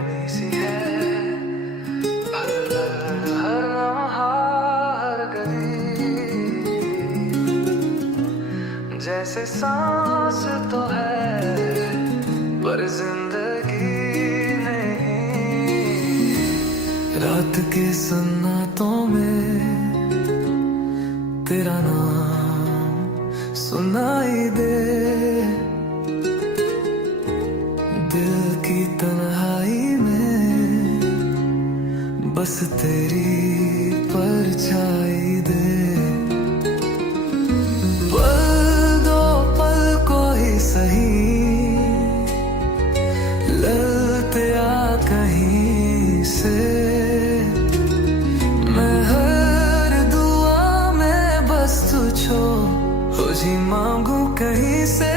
कमी सी है हर लम्हा हर गली, जैसे सांस तो है पर जिंदगी नहीं। रात के सन्नाटों में तेरा नाम सुनाई दे, दिल की तन्हाई में बस तेरी परछाई दे। पल दो पल को ही सही ललते आ कहीं से, मैं हर दुआ में बस तुझको खुशी मांगू कहीं से।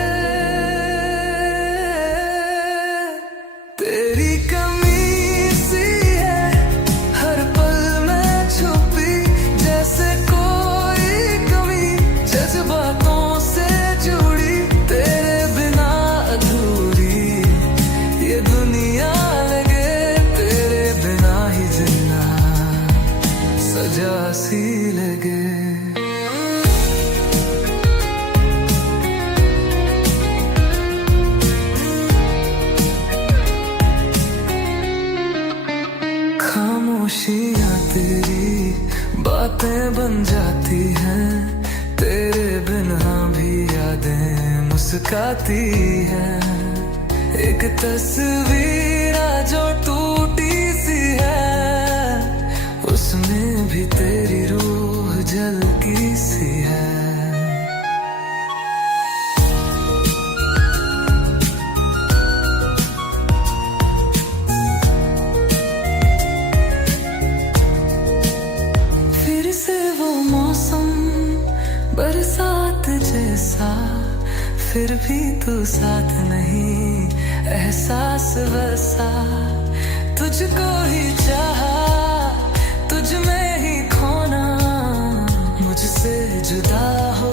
तेरी कमी सी है हर पल में छुपी, जैसे कोई कमी जज्बातों से जुड़ी, तेरे बिना अधूरी ये दुनिया लगे, तेरे बिना ही जिंदा सजा सी लगे। खामोशियाँ तेरी बातें बन जाती हैं, तेरे बिना भी यादें मुस्काती हैं। एक तस्वीर जो टूटी सी है, उसमें भी तेरी रूह झलकी सी है। बरसात जैसा फिर भी तू साथ नहीं, एहसास वैसा तुझको ही चाहा, तुझ में ही खोना, मुझसे जुदा हो